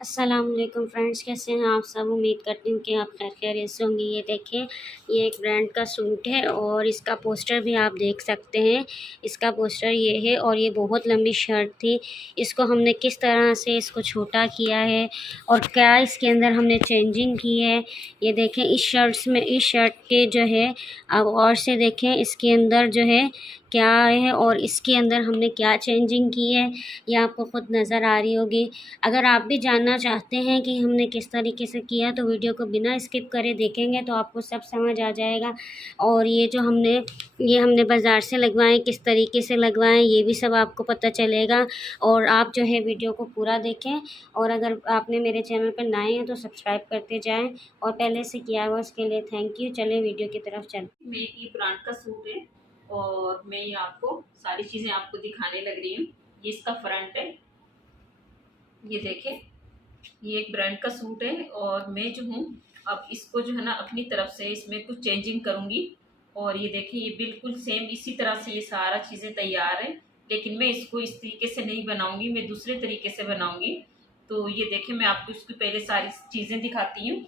अस्सलाम वालेकुम फ्रेंड्स, कैसे हैं आप सब। उम्मीद करती हूँ कि आप खैर खैरियत से होंगे। ये देखें, ये एक ब्रांड का सूट है और इसका पोस्टर भी आप देख सकते हैं। इसका पोस्टर ये है और ये बहुत लंबी शर्ट थी। इसको हमने किस तरह से इसको छोटा किया है और क्या इसके अंदर हमने चेंजिंग की है, ये देखें। इस शर्ट के जो है, आप गौर से देखें इसके अंदर जो है क्या है और इसके अंदर हमने क्या चेंजिंग की है, ये आपको खुद नज़र आ रही होगी। अगर आप भी जानना चाहते हैं कि हमने किस तरीके से किया तो वीडियो को बिना स्किप करे देखेंगे तो आपको सब समझ आ जाएगा। और ये हमने बाज़ार से लगवाएं, किस तरीके से लगवाएं, ये भी सब आपको पता चलेगा। और आप जो है वीडियो को पूरा देखें और अगर आपने मेरे चैनल पर नए हैं तो सब्सक्राइब करते जाएं और पहले से किया हुआ उसके लिए थैंक यू। चले वीडियो की तरफ चलते। में ई ब्रांड का सूट है और मैं ये आपको सारी चीज़ें आपको दिखाने लग रही हूँ। ये इसका फ्रंट है, ये देखें। ये एक ब्रांड का सूट है और मैं जो हूँ अब इसको जो है ना अपनी तरफ से इसमें कुछ चेंजिंग करूँगी। और ये देखिए, ये बिल्कुल सेम इसी तरह से ये सारा चीज़ें तैयार है, लेकिन मैं इसको इस तरीके से नहीं बनाऊँगी, मैं दूसरे तरीके से बनाऊँगी। तो ये देखें, मैं आपको इसकी पहले सारी चीज़ें दिखाती हूँ।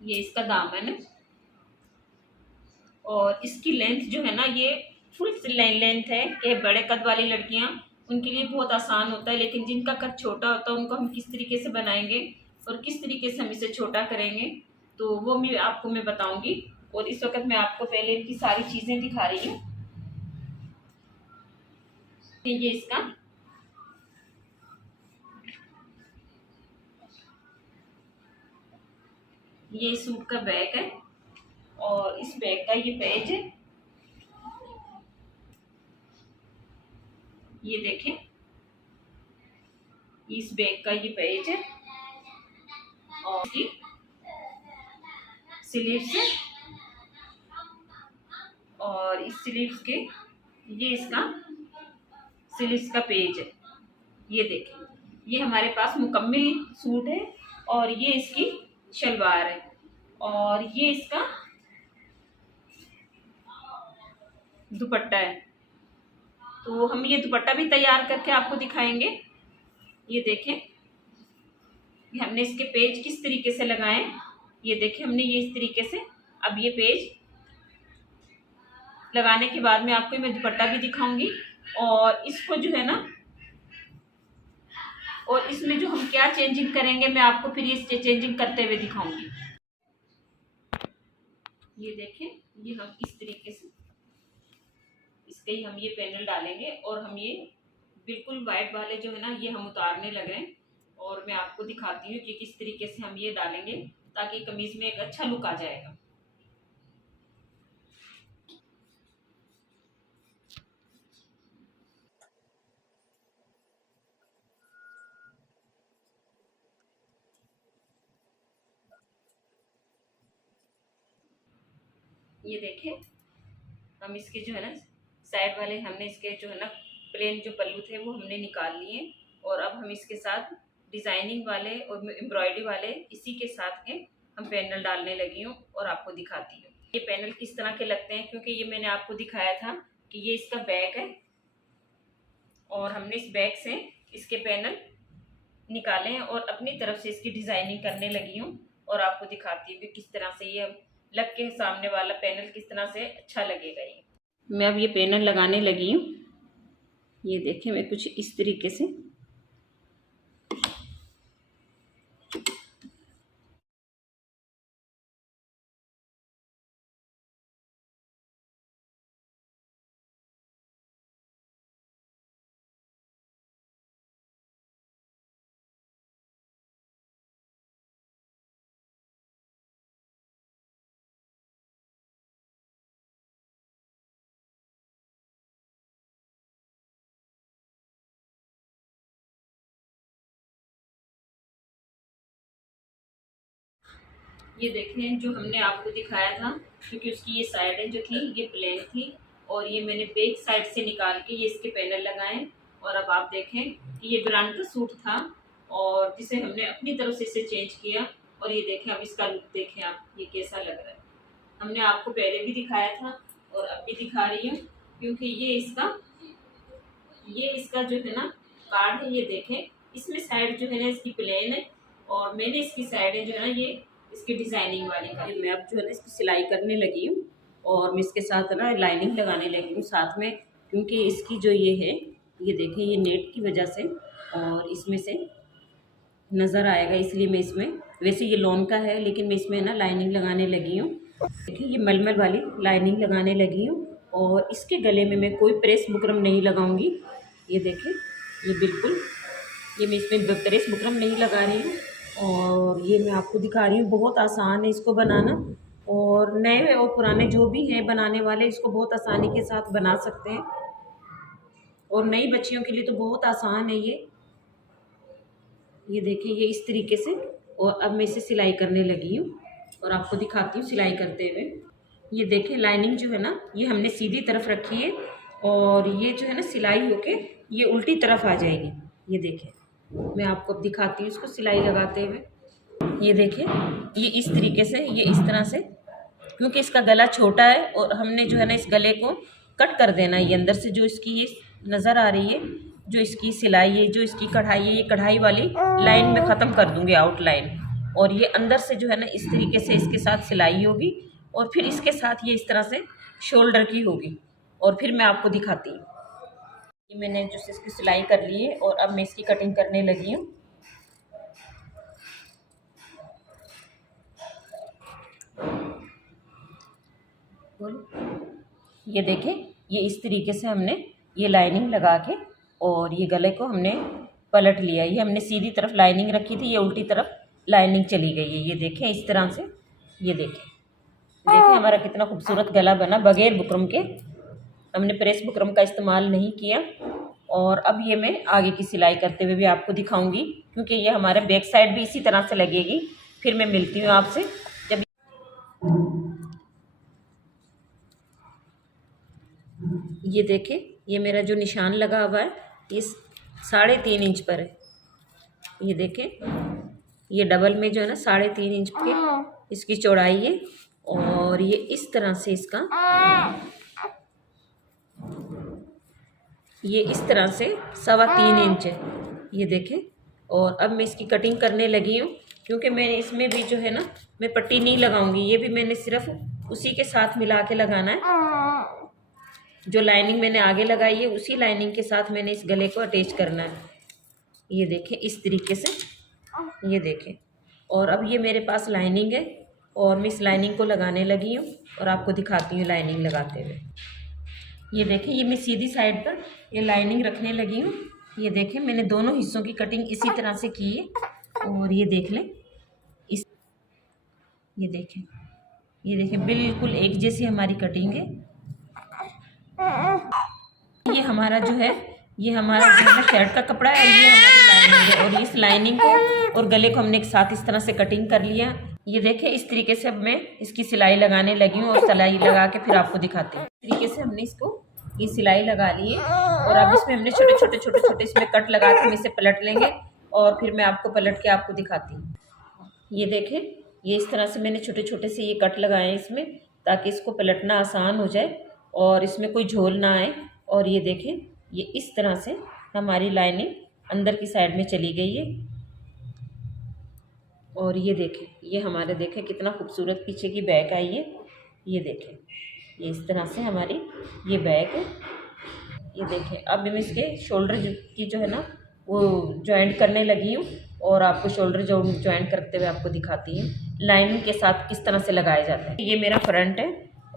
ये इसका दामन है और इसकी लेंथ जो है ना, ये फुल लेंथ है। ये बड़े कद वाली लड़कियां, उनके लिए बहुत आसान होता है, लेकिन जिनका कद छोटा होता है उनको हम किस तरीके से बनाएंगे और किस तरीके से हम इसे छोटा करेंगे तो वो मैं बताऊंगी। और इस वक्त मैं आपको पहले इनकी सारी चीज़ें दिखा रही हूँ। ये इसका ये सूट का बैग है और इस बैग का ये पेज है, ये देखें। इस बैग का ये पेज है और इसकी स्लीव्स है और इस स्लीव्स के ये इसका स्लीव्स का पेज है। ये देखें, ये हमारे पास मुकम्मल सूट है और ये इसकी शलवार है और ये इसका दुपट्टा है। तो हम ये दुपट्टा भी तैयार करके आपको दिखाएंगे। ये देखें, ये हमने इसके पेज किस तरीके से लगाए। ये देखें, हमने ये इस तरीके से, अब ये पेज लगाने के बाद में आपको मैं दुपट्टा भी दिखाऊंगी और इसको जो है ना, और इसमें जो हम क्या चेंजिंग करेंगे मैं आपको फिर ये चेंजिंग करते हुए दिखाऊंगी। ये देखें, ये हम इस तरीके से इसके ही हम ये पैनल डालेंगे और हम ये बिल्कुल वाइट वाले जो है ना ये हम उतारने लगे और मैं आपको दिखाती हूँ कि किस तरीके से हम ये डालेंगे ताकि कमीज में एक अच्छा लुक आ जाएगा। ये देखें, हम इसके जो है ना साइड वाले, हमने इसके जो है ना प्लेन जो पल्लू थे वो हमने निकाल लिए और अब हम इसके साथ डिजाइनिंग वाले और एम्ब्रॉयडरी वाले इसी के साथ के हम पैनल डालने लगी हूँ और आपको दिखाती हूँ ये पैनल किस तरह के लगते हैं। क्योंकि ये मैंने आपको दिखाया था कि ये इसका बैग है और हमने इस बैग से इसके पैनल निकाले हैं और अपनी तरफ से इसकी डिजाइनिंग करने लगी हूँ और आपको दिखाती हूँ कि किस तरह से ये लग के सामने वाला पैनल किस तरह से अच्छा लगेगा। ये मैं अब ये पैनल लगाने लगी हूँ। ये देखें, मैं कुछ इस तरीके से ये देखें जो हमने आपको दिखाया था, क्योंकि उसकी ये साइडें जो थी ये प्लेन थी और ये मैंने बैक साइड से निकाल के ये इसके पैनल लगाए। और अब आप देखें कि ये ब्रांड का सूट था और जिसे हमने अपनी तरफ से इसे चेंज किया और ये देखें, अब इसका लुक देखें आप, ये कैसा लग रहा है। हमने आपको पहले भी दिखाया था और अब भी दिखा रही हूँ, क्योंकि ये इसका ये इसका जो है ना कार्ड है, ये देखें, इसमें साइड जो है ना इसकी प्लेन है और मैंने इसकी साइडें जो है ना ये इसकी डिजाइनिंग वाली करी। मैं अब जो है ना इसकी सिलाई करने लगी हूँ और मैं इसके साथ ना लाइनिंग लगाने लगी हूँ साथ में, क्योंकि इसकी जो ये है, ये देखें, ये नेट की वजह से और इसमें से नज़र आएगा, इसलिए मैं इसमें, वैसे ये लॉन का है लेकिन मैं इसमें ना लाइनिंग लगाने लगी हूँ। देखिए ये मलमल वाली लाइनिंग लगाने लगी हूँ और इसके गले में मैं कोई प्रेस बुकरम नहीं लगाऊंगी। ये देखें, ये बिल्कुल, ये मैं इसमें प्रेस बुकरम नहीं लगा रही हूँ और ये मैं आपको दिखा रही हूँ। बहुत आसान है इसको बनाना और नए और पुराने जो भी हैं बनाने वाले इसको बहुत आसानी के साथ बना सकते हैं और नई बच्चियों के लिए तो बहुत आसान है ये देखें, ये इस तरीके से। और अब मैं इसे सिलाई करने लगी हूँ और आपको दिखाती हूँ सिलाई करते हुए। ये देखें, लाइनिंग जो है ना ये हमने सीधी तरफ रखी है और ये जो है ना सिलाई होके ये उल्टी तरफ आ जाएगी। ये देखें, मैं आपको अब दिखाती हूँ इसको सिलाई लगाते हुए। ये देखें, ये इस तरीके से, ये इस तरह से, क्योंकि इसका गला छोटा है और हमने जो है ना इस गले को कट कर देना है। ये अंदर से जो इसकी ये नज़र आ रही है, जो इसकी सिलाई है, जो इसकी कढ़ाई है, ये कढ़ाई वाली लाइन में ख़त्म कर दूंगी, आउटलाइन। और ये अंदर से जो है ना इस तरीके से इसके साथ सिलाई होगी और फिर इसके साथ ये इस तरह से शोल्डर की होगी और फिर मैं आपको दिखाती हूँ। ये मैंने जो इसकी सिलाई कर ली है और अब मैं इसकी कटिंग करने लगी हूँ। ये देखें, ये इस तरीके से हमने ये लाइनिंग लगा के और ये गले को हमने पलट लिया। ये हमने सीधी तरफ लाइनिंग रखी थी, ये उल्टी तरफ लाइनिंग चली गई है। ये देखें इस तरह से, ये देखें हमारा कितना खूबसूरत गला बना बगैर बुकरम के। हमने प्रेस बुकरम का इस्तेमाल नहीं किया। और अब ये मैं आगे की सिलाई करते हुए भी आपको दिखाऊंगी, क्योंकि ये हमारे बैक साइड भी इसी तरह से लगेगी। फिर मैं मिलती हूँ आपसे जब। ये देखें, ये मेरा जो निशान लगा हुआ है ये 3.5 इंच पर है। ये देखें, ये डबल में जो है ना 3.5 इंच की इसकी चौड़ाई है और ये इस तरह से इसका, ये इस तरह से 3.25 इंच है। ये देखें, और अब मैं इसकी कटिंग करने लगी हूँ, क्योंकि मैंने इसमें भी जो है ना मैं पट्टी नहीं लगाऊंगी। ये भी मैंने सिर्फ उसी के साथ मिला के लगाना है। जो लाइनिंग मैंने आगे लगाई है उसी लाइनिंग के साथ मैंने इस गले को अटैच करना है। ये देखें इस तरीके से, ये देखें। और अब ये मेरे पास लाइनिंग है और मैं इस लाइनिंग को लगाने लगी हूँ और आपको दिखाती हूँ लाइनिंग लगाते हुए। ये देखें, ये मैं सीधी साइड पर ये लाइनिंग रखने लगी हूँ। ये देखें, मैंने दोनों हिस्सों की कटिंग इसी तरह से की है और ये देख लें इस, ये देखें बिल्कुल एक जैसी हमारी कटिंग है। ये हमारा जो है, ये हमारा जो है शर्ट का कपड़ा है और ये हमारी लाइनिंग है और इस लाइनिंग को और गले को हमने एक साथ इस तरह से कटिंग कर लिया। ये देखें, इस तरीके से अब मैं इसकी सिलाई लगाने लगी हूँ और सिलाई लगा के फिर आपको दिखाती हूँ। इस तरीके से हमने इसको ये सिलाई लगा ली है और अब इसमें हमने छोटे छोटे इसमें कट लगा के हम इसे पलट लेंगे और फिर मैं आपको पलट के आपको दिखाती हूँ। ये देखें, ये इस तरह से मैंने छोटे छोटे से ये कट लगाए हैं इसमें, ताकि इसको पलटना आसान हो जाए और इसमें कोई झोल ना आए। और ये देखें, ये इस तरह से हमारी लाइनिंग अंदर की साइड में चली गई है। और ये देखें, ये हमारे देखें कितना खूबसूरत पीछे की बैक आई है। ये देखें, ये इस तरह से हमारी ये बैक है। ये देखें, अब मैं इसके शोल्डर की जो है ना वो जॉइंट करने लगी हूँ और आपको शोल्डर जॉइंट करते हुए आपको दिखाती हूँ लाइनिंग के साथ किस तरह से लगाया जाता है। ये मेरा फ्रंट है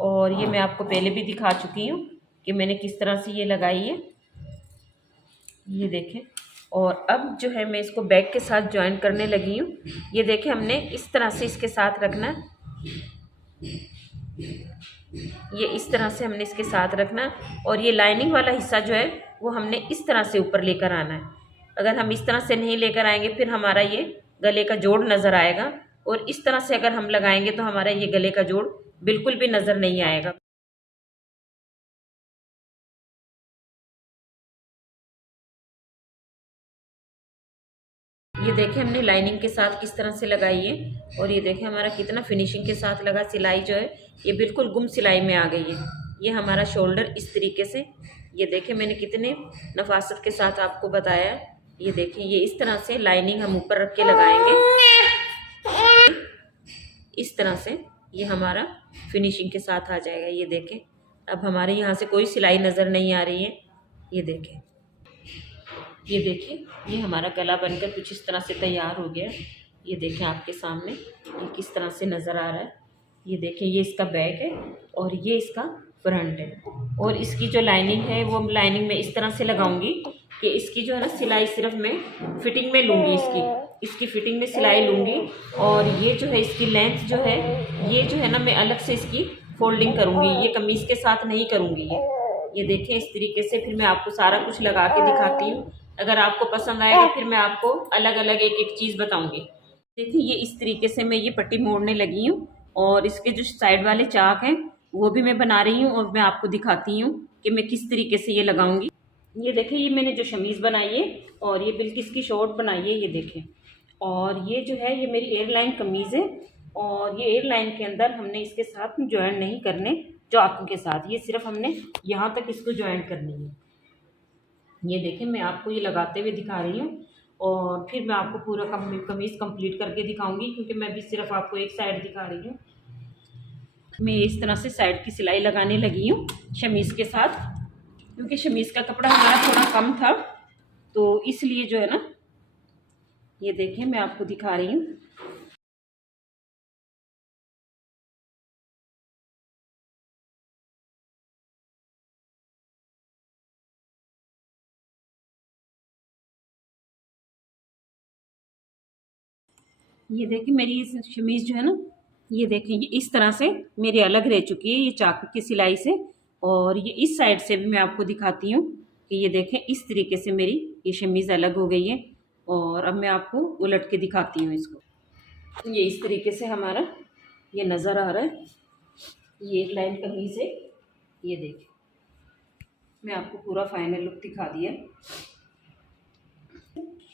और ये मैं आपको पहले भी दिखा चुकी हूँ कि मैंने किस तरह से ये लगाई है। ये देखें, और अब जो है मैं इसको बैक के साथ जॉइंट करने लगी हूँ। ये देखें, हमने इस तरह से इसके साथ रखना है, ये इस तरह से हमने इसके साथ रखना और ये लाइनिंग वाला हिस्सा जो है वो हमने इस तरह से ऊपर लेकर आना है। अगर हम इस तरह से नहीं लेकर आएंगे फिर हमारा ये गले का जोड़ नज़र आएगा और इस तरह से अगर हम लगाएंगे तो हमारा ये गले का जोड़ बिल्कुल भी नज़र नहीं आएगा। ये देखें, हमने लाइनिंग के साथ किस तरह से लगाई है और ये देखें हमारा कितना फिनिशिंग के साथ लगा। सिलाई जो है ये बिल्कुल गुम सिलाई में आ गई है। ये हमारा शोल्डर इस तरीके से ये देखें मैंने कितने नफासत के साथ आपको बताया। ये देखें, ये इस तरह से लाइनिंग हम ऊपर रख के लगाएंगे, इस तरह से ये हमारा फिनिशिंग के साथ आ जाएगा। ये देखें, अब हमारे यहाँ से कोई सिलाई नज़र नहीं आ रही है। ये देखें, ये देखिए, ये हमारा गला बनकर कुछ इस तरह से तैयार हो गया। ये देखें आपके सामने ये किस तरह से नज़र आ रहा है। ये देखें, ये इसका बैक है और ये इसका फ्रंट है। और इसकी जो लाइनिंग है वो लाइनिंग में इस तरह से लगाऊंगी कि इसकी जो है ना सिलाई सिर्फ मैं फिटिंग में लूँगी, इसकी फिटिंग में सिलाई लूँगी। और ये जो है इसकी लेंथ जो है, ये जो है ना मैं अलग से इसकी फोल्डिंग करूँगी, ये कमीज़ के साथ नहीं करूँगी। ये देखें इस तरीके से फिर मैं आपको सारा कुछ लगा के दिखाती हूँ। अगर आपको पसंद आएगा फिर मैं आपको अलग अलग एक एक चीज़ बताऊँगी। देखिए, ये इस तरीके से मैं ये पट्टी मोड़ने लगी हूँ और इसके जो साइड वाले चाक हैं वो भी मैं बना रही हूँ और मैं आपको दिखाती हूँ कि मैं किस तरीके से ये लगाऊंगी। ये देखें, ये मैंने जो शमीज़ बनाई है और ये बिल्कुल इसकी शॉर्ट बनाई है। ये देखें, और ये जो है ये मेरी एयरलाइन कमीज़ है और ये एयरलाइन के अंदर हमने इसके साथ ज्वाइन नहीं करने चाकू के साथ, ये सिर्फ हमने यहाँ तक इसको ज्वाइन करनी है। ये देखें, मैं आपको ये लगाते हुए दिखा रही हूँ और फिर मैं आपको पूरा कमीज़ कंप्लीट करके दिखाऊंगी, क्योंकि मैं भी सिर्फ आपको एक साइड दिखा रही हूँ। मैं इस तरह से साइड की सिलाई लगाने लगी हूँ शमीज़ के साथ, क्योंकि शमीज़ का कपड़ा हमारा थोड़ा कम था तो इसलिए जो है ना। ये देखें, मैं आपको दिखा रही हूँ। ये देखिए, मेरी इस शमीज़ जो है ना, ये देखें, ये इस तरह से मेरी अलग रह चुकी है ये चाकू की सिलाई से। और ये इस साइड से भी मैं आपको दिखाती हूँ कि ये देखें इस तरीके से मेरी ये शमीज़ अलग हो गई है। और अब मैं आपको उलट के दिखाती हूँ इसको। ये इस तरीके से हमारा ये नज़र आ रहा है, ये एक लाइन कमीज़ है। ये देखें, मैं आपको पूरा फाइनल लुक दिखा दिया।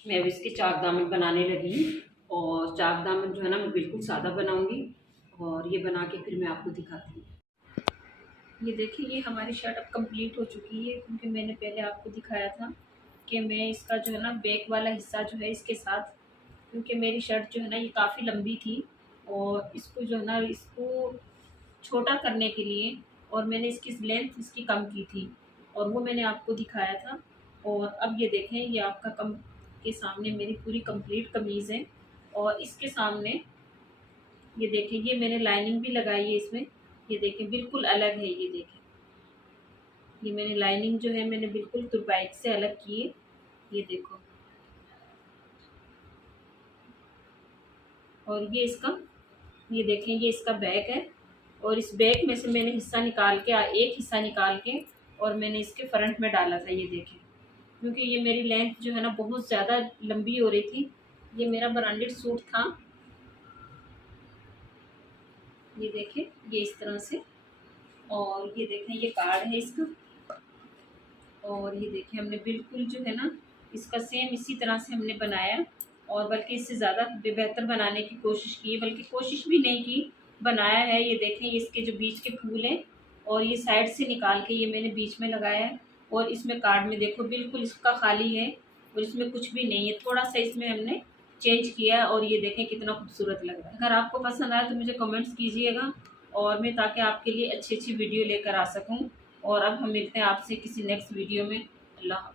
मैं अब इसकी चाक दामन बनाने लगी हूँ और चाक दामन जो है ना मैं बिल्कुल सादा बनाऊंगी और ये बना के फिर मैं आपको दिखाती हूँ। ये देखिए, ये हमारी शर्ट अब कंप्लीट हो चुकी है, क्योंकि मैंने पहले आपको दिखाया था कि मैं इसका जो है ना बैक वाला हिस्सा जो है इसके साथ, क्योंकि मेरी शर्ट जो है ना ये काफ़ी लंबी थी और इसको जो है ना इसको छोटा करने के लिए और मैंने इसकी लेंथ इसकी कम की थी और वो मैंने आपको दिखाया था। और अब ये देखें, ये आपका कम के सामने मेरी पूरी कंप्लीट कमीज़ है और इसके सामने ये देखें, ये मैंने लाइनिंग भी लगाई है इसमें। ये देखें, बिल्कुल अलग है। ये देखें, ये मैंने लाइनिंग जो है मैंने बिल्कुल तुरपाइट से अलग की है। ये देखो, और ये इसका, ये देखें, ये इसका बैक है और इस बैक में से मैंने हिस्सा निकाल के एक हिस्सा निकाल के और मैंने इसके फ्रंट में डाला था। ये देखें, क्योंकि ये मेरी लेंथ जो है ना बहुत ज़्यादा लंबी हो रही थी। ये मेरा ब्रांडेड सूट था। ये देखें, ये इस तरह से, और ये देखें ये कार्ड है इसका। और ये देखें, हमने बिल्कुल जो है ना इसका सेम इसी तरह से हमने बनाया और बल्कि इससे ज़्यादा बेहतर बनाने की कोशिश की है, बल्कि कोशिश भी नहीं की, बनाया है। ये देखें, ये इसके जो बीच के फूल हैं और ये साइड से निकाल के ये मैंने बीच में लगाया है। और इसमें कार्ड में देखो बिल्कुल इसका खाली है और इसमें कुछ भी नहीं है, थोड़ा सा इसमें हमने चेंज किया है। और ये देखें कितना खूबसूरत लग रहा है। अगर आपको पसंद आया तो मुझे कमेंट्स कीजिएगा और मैं ताकि आपके लिए अच्छी अच्छी वीडियो लेकर आ सकूं। और अब हम मिलते हैं आपसे किसी नेक्स्ट वीडियो में। अल्लाह।